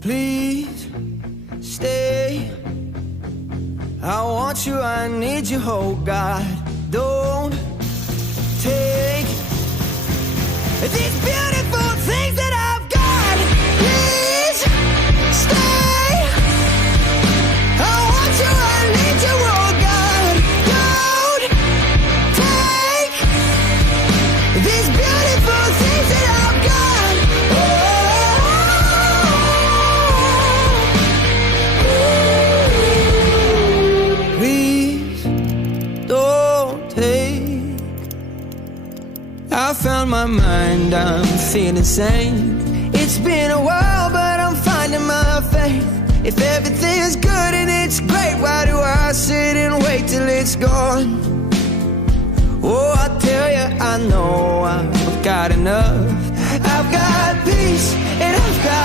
Please stay. I want you, I need you, oh God. Don't take these beautiful things that I've got. Please stay. I want you, I need you, oh God. Don't take these beautiful things that I've got. Please don't take. I found my mind, I'm feeling sane. It's been a while, but I'm finding my faith. If everything's good and it's great, why do I sit and wait till it's gone? Oh, I tell you, I know I've got enough. I've got peace and I've got